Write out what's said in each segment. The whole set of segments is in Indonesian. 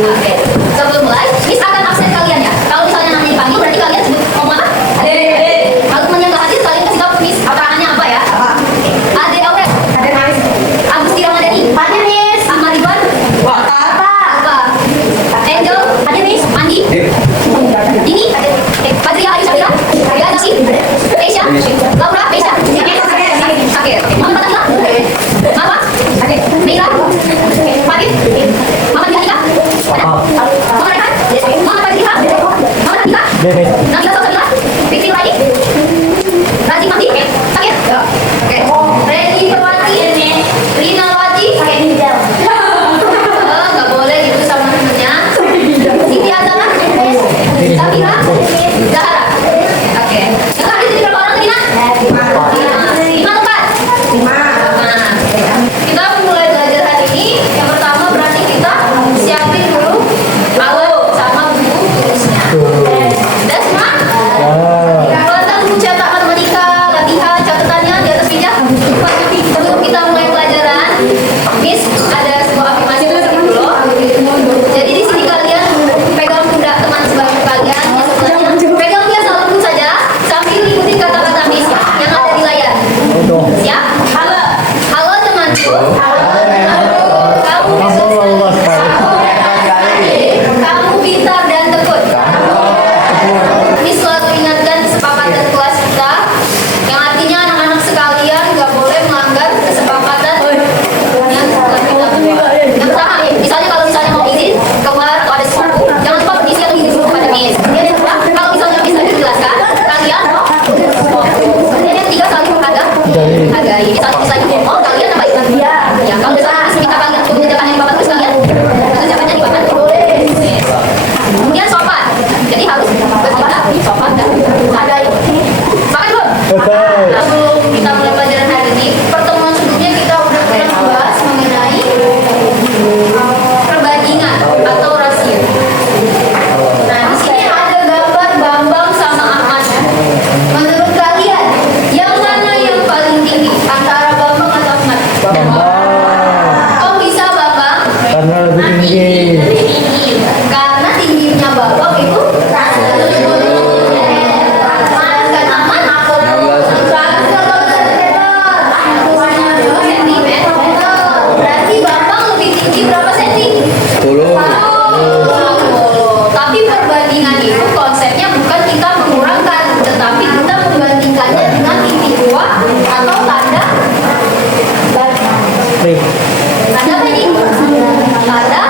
Oke. Sebelum mulai, Miss akan absen kalian ya. Kalau misalnya namanya dipanggil, berarti kalian sebut ngomong apa? Ade. Kalau teman yang nggak hadir, kalian kasih tahu Miss keterangannya apa ya? Ade Aurel. Ade Maris. Agusti Ramadhani. Hadir Miss. Ahmad Ivan. Apa? Angel. Hadir Miss. Andi. Dini. Padria Ayu Sabira. Ya Nasi. Asia. Laura. Asia. Oke. Muhammad Atila. Mama. Mira. Fadil. Muhammad Yanika. Muhammad Rehan. Muhammad Fadliha. Muhammad Atika. Nabila Salsabila. Fitri Lagi. Razi Mahdi. Sakit. Oke. Reni Perwati. Rina Wati. Nggak boleh gitu sama temennya. Siti Azana. Safira. Zahara. Oke. Yang hadir jadi berapa orang tadi, Nak? 5 tempat. 5. Kita mulai belajar hari ini. Yang pertama berarti kita siapin dulu alat sama buku tulisnya. Udah semua? Kalau buku cetak matematika, latihan, catatannya di atas meja. Sebelum kita mulai pelajaran, Miss ada sebuah afirmasi dulu. Jadi di sini kalian pegang pundak teman sebangku kalian, yang sebelahnya pegang dia selalu saja sambil ikutin kata-kata Miss yang ada di layar. Siap? Halo. Halo temanku. Kamu pintar dan tekun. Miss selalu ingatkan kesepakatan kelas kita, yang artinya anak-anak sekalian nggak boleh melanggar kesepakatan yang telah kita buat. Yang pertama, misalnya kalau misalnya mau izin keluar atau ada sesuatu, jangan lupa berisi atau izin dulu kepada Miss. Kemudian yang kedua, kalau misalnya Miss tadi menjelaskan, kalian kemudian yang ketiga saling menghargai. Misalnya ngomong, kalian apa itu? Ya, kalau misalnya Miss minta kalian untuk mengerjakan yang bapak tulis, kalian kerjakannya di bapak. Kemudian sopan, jadi harus bersikap sopan dan menghargai. Makan belum? Sebelum kita mulai pelajaran hari ini, pertemuan sebelumnya kita udah pernah membahas mengenai perbandingan atau rasio. Nah, di sini ada gambar Bambang sama Ahmad. Menurut kalian, yang mana yang paling tinggi antara Bambang atau Ahmad? Kok bisa Bambang? Karena lebih tinggi. Karena tingginya Bambang itu kan Ahmad berarti Bambang lebih tinggi berapa senti? 10. Tapi perbandingan itu konsepnya bukan kita mengurangkan, tetapi kita membandingkannya dengan titik dua atau tanda tanda apa ini? Tanda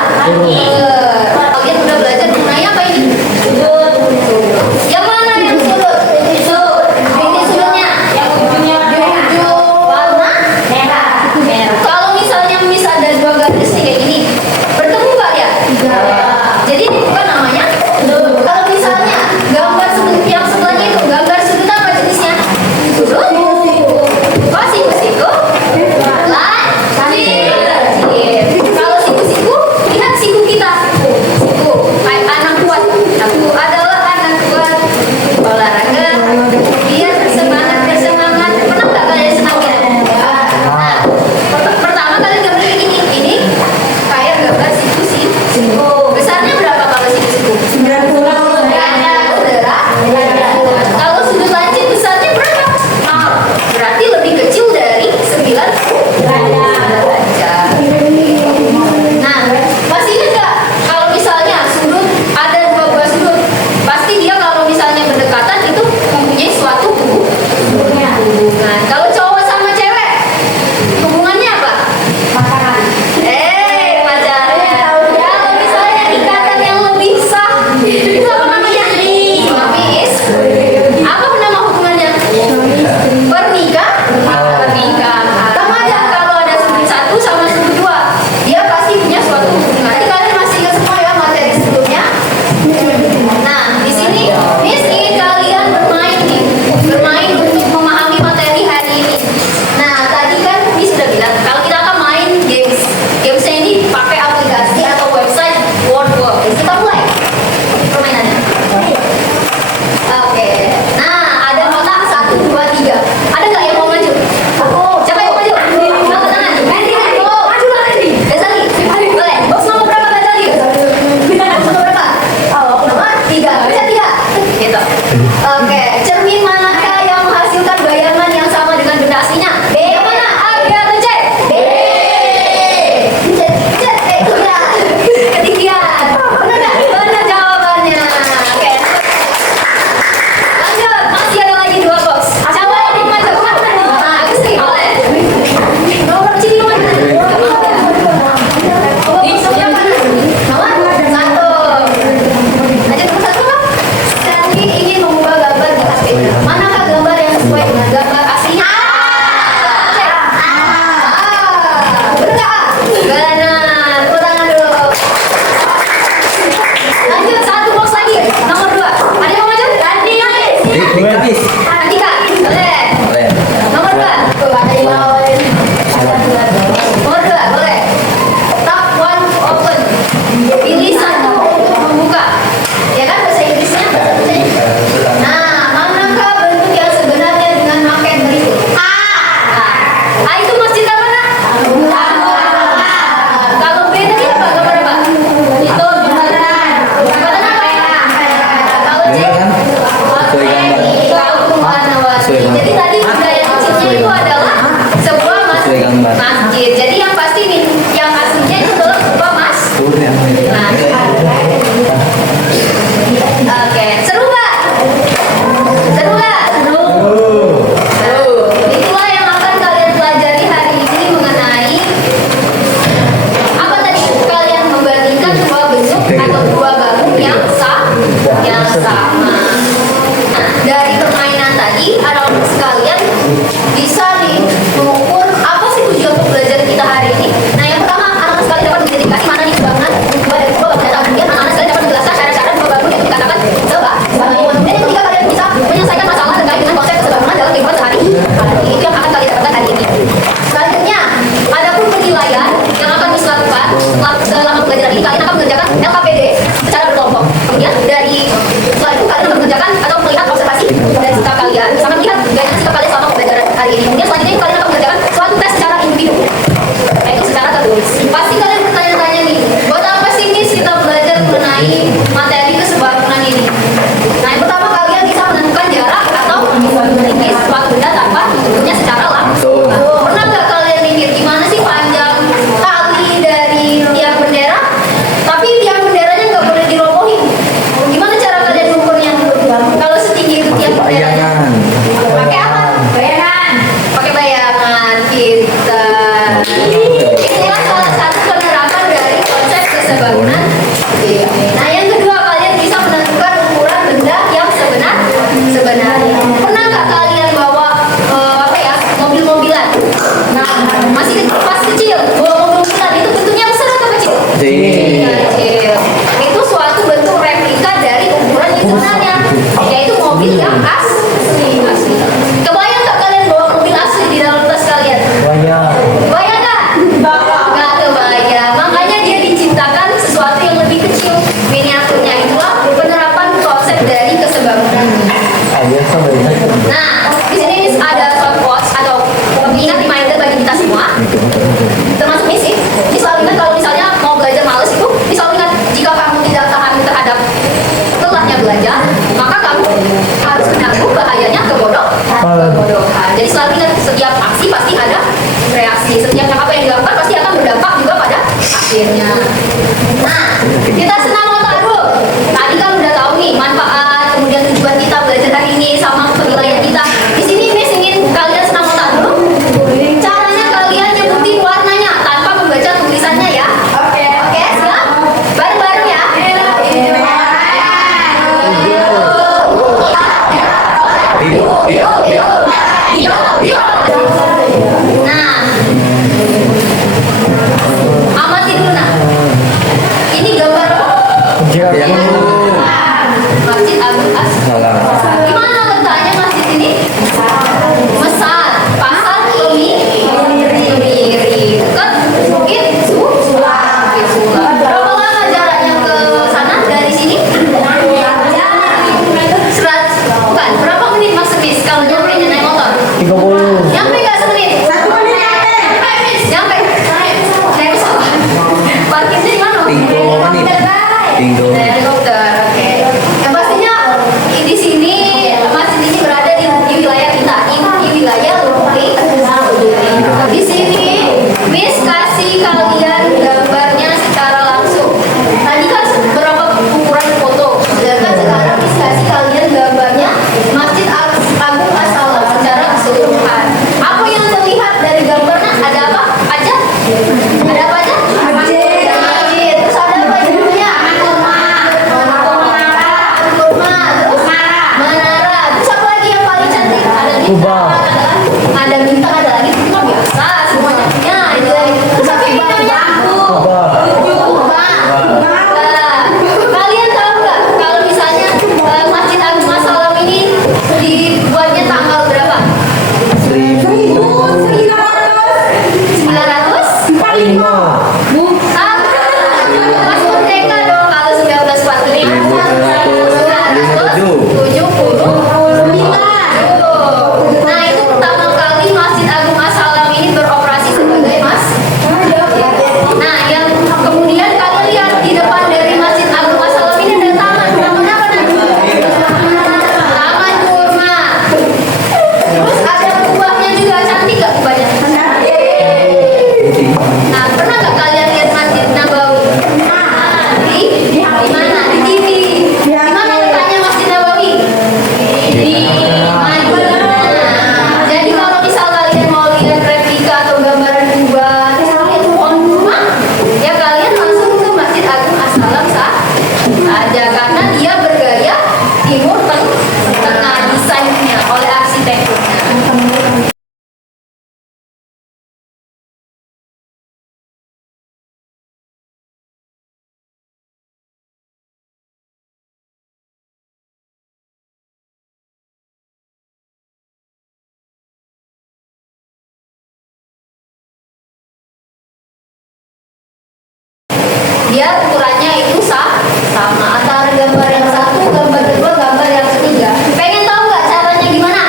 Andika, boleh. Boleh. Nomor 2. Nomor 2, boleh. Top 1 open. Pilih satu untuk membuka. Ya kan bahasa Inggrisnya? Nah, manakah bentuk yang sebenarnya dengan maket berikut? A itu masjid apa nak? Kalau B tadi apa? Gambar apa? Itu jembatan. Jembatan apa ya? Kalau C? Bener kan? Sesuai gambar. Jadi tadi budaya kecilnya itu adalah sebuah Sesuai gambar. masjid. Jadi yang pasti yang aslinya itu adalah sebuah Turun ya. Oke, seru nggak? Seru nggak? Seru. Itulah yang akan kalian pelajari hari ini mengenai apa tadi? Kalian membandingkan dua bentuk atau dua bangun yang sama. Nah, dari permainan tadi, anak-anak sekalian bisa nih mengukur apa sih tujuan untuk belajar kita hari ini. Nah, yang pertama, anak-anak sekalian dapat mengidentifikasi mana nih bangunan dua dari dua bangunan. Kemudian anak-anak sekalian dapat menjelaskan syarat-syarat dua bangun yang dikatakan sebangun. Dan yang ketiga, kalian bisa menyelesaikan masalah terkait dengan konsep sebangunan dalam kehidupan sehari-hari. Itu yang akan kalian dapatkan hari ini. Selanjutnya, ada pun penilaian yang akan dilakukan selama pelajaran ini. Kalian akan mengerjakan LKPD secara berkelompok. Kemudian setelah itu kalian akan mengerjakan atau melihat observasi dan sikap kalian sama melihat gaya sikap kalian selama pembelajaran hari ini. Kemudian selanjutnya kalian akan mengerjakan suatu tes secara individu, yaitu secara tertulis. Pasti kalian bertanya-tanya nih, buat apa sih Miss kita belajar mengenai materi kesebangunan ini? Nah, yang pertama kalian bisa menentukan jarak atau meninggi suatu benda tanpa menentukannya secara langsung. Pernah nggak kalian mikir gimana sih panjang tali dari tiang bendera? Tapi tiang benderanya nggak boleh dirobohin. Gimana cara kalian mengukurnya? Kalau setinggi itu tiang benderanya? Bayangan. Pakai apa? Bayangan. Pakai bayangan kita. Inilah salah satu penerapan dari konsep kesebangunan. Nah, yang kedua kalian bisa menentukan ukuran benda yang sebenarnya. Pernah nggak kalian bawa mobil-mobilan? Nah, pas kecil bawa mobil-mobilan itu bentuknya besar atau kecil? Kecil. Itu suatu bentuk replika dari ukuran yang sebenarnya, yaitu mobil yang asli. Kebayang nggak kalian bawa mobil asli di dalam tas kalian? Kebayang nggak? Nggak kebayang. Makanya dia diciptakan sesuatu yang lebih kecil, miniaturnya. Itulah penerapan konsep dari kesebangunan. Nah, di sini ada short quotes atau pengingat reminder bagi kita semua. Termasuk misi. Ini selalu ingat kalau misalnya mau belajar males itu, ini selalu ingat jika kamu tidak tahan terhadap lelahnya belajar, maka kamu harus menanggung bahayanya kebodohan. Jadi selalu ingat setiap aksi pasti ada reaksi. Setiap apa yang dilakukan pasti akan berdampak juga pada akhirnya. Nah, kita senam otak dulu. Tadi kan udah tahu nih manfaat, kemudian tujuan kita belajar hari ini sama penilaian kita. Di sini Miss ingin kalian senam otak dulu. Caranya kalian nyebutin warnanya tanpa membaca tulisannya ya. Oke, siap? Bareng-bareng ya. Nah, amati dulu nak. Ini gambar Masjid Agung Salah. Gimana letaknya masjid ini? Mesat, pasar Kemiri, dekat Bukit Sulam. Berapa lama jaraknya ke sana dari sini? 100, bukan, berapa menit maksudnya kalau nyampe naik motor? 30. Nyampe nggak semenit? 1 menit. Nyampe. Naik pesawat. Parkirnya di mana? Tinggal. Helikopter. Oke. Yang pastinya di sini masjid ini berada di wilayah kita, di wilayah Lubri. Di sini Miss kasih kalian gambarnya secara langsung. Tadi kan berapa ukuran foto, sedangkan sekarang Miss kasih kalian gambarnya Masjid Agung As-Salam secara keseluruhan. Apa yang terlihat dari gambarnya? Ada apa aja? Ada apa aja? Masjid. Terus ada apa judulnya? ukurannya itu sama antara gambar yang satu, gambar kedua, gambar yang ketiga. Pengen tahu nggak caranya gimana?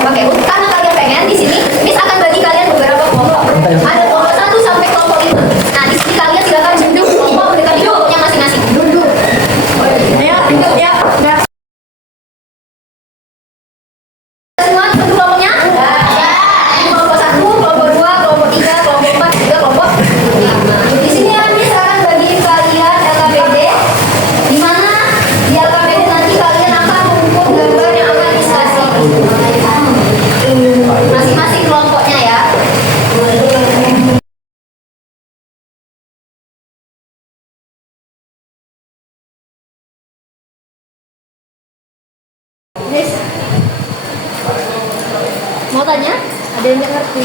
Oke, karena kalian pengen di sini, Miss akan bagi kalian beberapa kelompok. Ada kelompok 1 sampai kelompok 5. Nah, di sini kalian silakan duduk kelompok mendekati kelompoknya masing-masing. Duduk. Ya, duduk ya. Semua duduk kelompoknya? Kelompok 1, kelompok 2, kelompok 3, kelompok 4, juga kelompok 5. Di sini Miss akan bagi kalian LKPD, di mana di LKPD nanti kalian akan mengumpul gambar yang akan dikasih. Masing-masing kelompoknya ya. Miss, mau tanya? Ada yang nggak ngerti?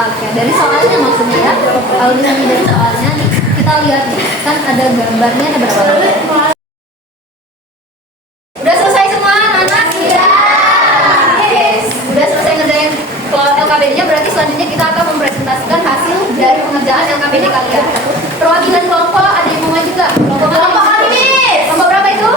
Oke, dari soalnya maksudnya ya. Kalau di sini dari soalnya, nih, kita lihat nih, kan ada gambarnya ada berapa? Udah selesai semua, anak-anak? Iya. Yes. Udah selesai ngerjain LKPD-nya, berarti selanjutnya kita akan mempresentasikan hasil dari pengerjaan LKPD kalian. Perwakilan kelompok ada yang mau maju nggak? Kelompok kami, Miss. Kelompok berapa itu?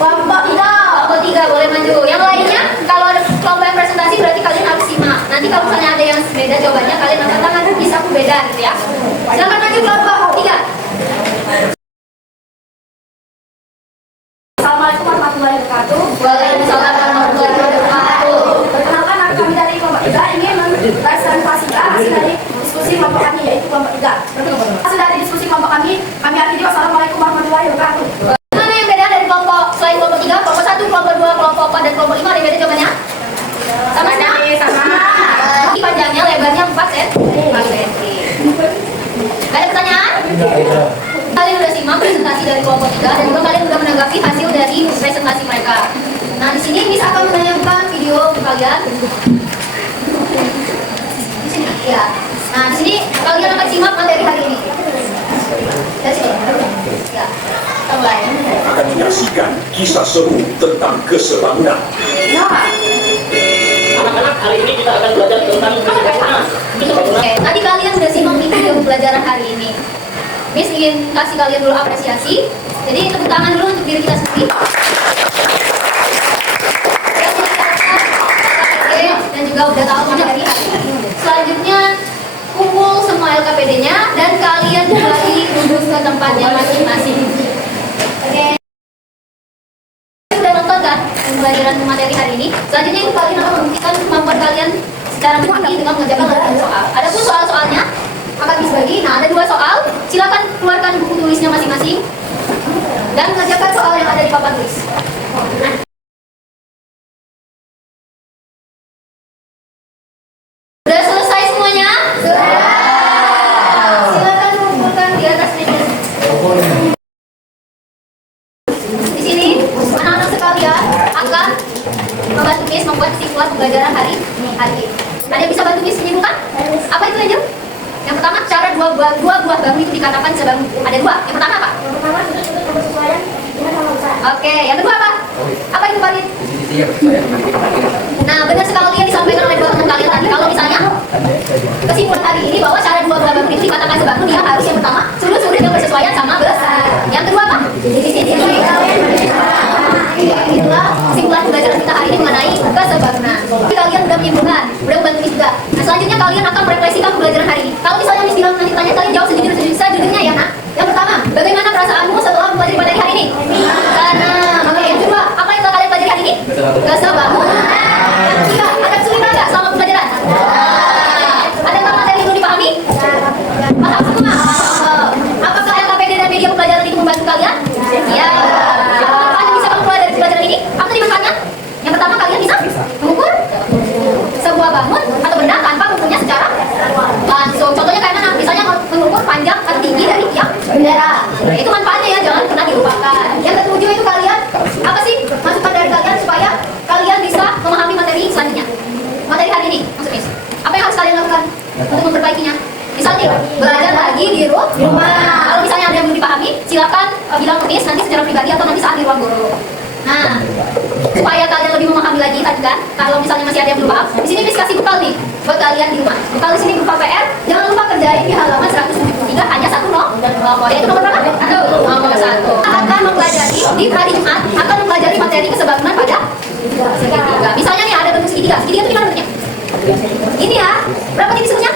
Kelompok 3. Kelompok 3 boleh maju. Yang lainnya, kalau ada kelompok yang presentasi berarti kalian harus simak. Nanti kalau misalnya ada yang beda jawabannya, kalian angkat tangan, bisa aku beda gitu ya. Silakan maju kelompok 3. Assalamualaikum warahmatullahi wabarakatuh. Waalaikumsalam warahmatullahi wabarakatuh. Perkenalkan, kami dari kelompok 3 ingin mempresentasikan hasil dari diskusi kelompok kami, yaitu kelompok 3. Hasil dari diskusi kelompok kami akhiri. Wassalamualaikum warahmatullahi wabarakatuh. Mana yang beda dari kelompok selain kelompok 3, kelompok 1, kelompok 2, kelompok 4, dan kelompok 5 ada yang beda jawabannya? Sama? Ini panjangnya, lebarnya 4 cm. 4 cm. Gak ada pertanyaan? Kalian udah simak presentasi dari kelompok 3 dan juga kalian udah menanggapi hasil dari presentasi mereka. Nah, di sini Miss akan menayangkan video untuk kalian. Di sini, ya. Nah, di sini kalian akan simak materi hari ini. Dari sini. Ya. Kita mulai. Akan menyaksikan kisah seru tentang kesebangunan. Anak-anak, hari ini kita akan belajar tentang kesebangunan. Oke, tadi kalian udah simak nih video pembelajaran hari ini. Miss ingin kasih kalian dulu apresiasi. Jadi tepuk tangan dulu untuk diri kita sendiri. Dan juga udah tahu materi hari ini. Selanjutnya kumpul semua LKPD-nya dan kalian kembali duduk ke tempatnya masing-masing. Oke. Sudah nonton kan pembelajaran materi hari ini? Selanjutnya itu kalian akan membuktikan kemampuan kalian secara mengerti dengan mengerjakan latihan soal. Adapun soal-soalnya akan dibagi. Nah, ada 2 soal. Silakan keluarkan buku tulisnya masing-masing dan mengerjakan soal yang ada di papan tulis. Sudah selesai semuanya? Sudah. Silakan kumpulkan di atas meja. Di sini anak-anak sekalian akan membantu Miss membuat kesimpulan pembelajaran hari ini. Ada yang bisa bantu Miss menyimpulkan? Apa itu aja? Yang pertama, cara dua buah bambu itu dikatakan sebambu. Ada 2. Yang pertama apa? Yang pertama, sudut bersesuaian dengan sama besar. Oke, yang kedua apa? Apa itu Farid? Nah, benar sekali yang disampaikan oleh 2 teman kalian tadi. Kalau misalnya kesimpulan hari ini bahwa cara 2 buah bambu itu dikatakan sebambu, dia harus yang pertama sudut-sudut yang bersesuaian sama besar. Yang kedua apa? Itulah kesimpulan pembelajaran kita hari ini mengenai kesebangunan. Jadi kalian sudah menyimpulkan, sudah membantu Miss juga. Nah, selanjutnya kalian akan merefleksikan pembelajaran hari ini. Kalau misalnya Miss bilang nanti tanya, kalian jawab sejujurnya ya, nak. Yang pertama, bagaimana perasaanmu setelah mempelajari materi hari ini? Karena, oke. Yang kedua, apa yang telah kalian pelajari hari ini? Kesebangunan. Yang ketiga, ada kesulitan nggak selama pembelajaran? Adakah materi itu dipahami? Paham semua? Apakah LKPD dan media pembelajaran itu membantu kalian? Ya. Apa yang bisa kamu pelajari dari pembelajaran ini? Apa tadi manfaatnya? Yang pertama, kalian bisa mengukur sebuah bangun atau benda tanpa mengukurnya secara langsung. Contohnya kayak mana? Misalnya mengukur panjang atau tinggi dari tiang bendera. Itu manfaatnya ya, jangan pernah dilupakan. Yang ketujuh itu kalian, apa sih masukan dari kalian supaya kalian bisa memahami materi selanjutnya? Materi hari ini, maksud Miss. Apa yang harus kalian lakukan untuk memperbaikinya? Misalnya, belajar lagi di rumah. Kalau misalnya ada yang belum dipahami, silakan bilang ke Miss nanti secara pribadi atau nanti saat di ruang guru. Nah, supaya kalian lebih memahami lagi tadi kan, kalau misalnya masih ada yang belum paham, di sini Miss kasih bekal nih. buat kalian di rumah. Kalau di sini berupa PR, jangan lupa kerjain di halaman 173 hanya satu nomor, yaitu nomor berapa? Nomor 1. Akan mempelajari di hari Jumat akan mempelajari materi kesebangunan pada segitiga. Misalnya nih ada bentuk segitiga. Segitiga itu gimana bentuknya? Ini ya. Berapa jenis bentuknya?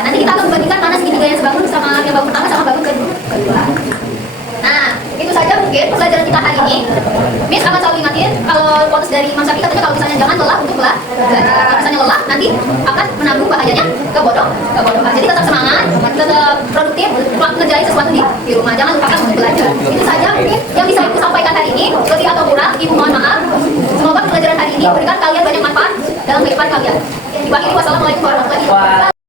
Nanti kita akan membandingkan mana segitiga yang sebangun sama yang bangun pertama sama bangun kedua. Nah, itu saja mungkin pembelajaran kita hari ini. Miss akan selalu ingatin kalau quotes dari Mam Syafi'i katanya kalau misalnya jangan lelah untuk belajar. Kalau misalnya lelah nanti akan menanggung bahayanya kebodohan. Jadi tetap semangat, tetap produktif, ngerjain sesuatu di rumah. Jangan lupakan untuk belajar. Itu saja mungkin yang bisa Ibu sampaikan hari ini. Lebih atau kurang, Ibu mohon maaf. Semoga pembelajaran hari ini memberikan kalian banyak manfaat dalam kehidupan kalian. Ibu akhiri, wassalamualaikum warahmatullahi wabarakatuh.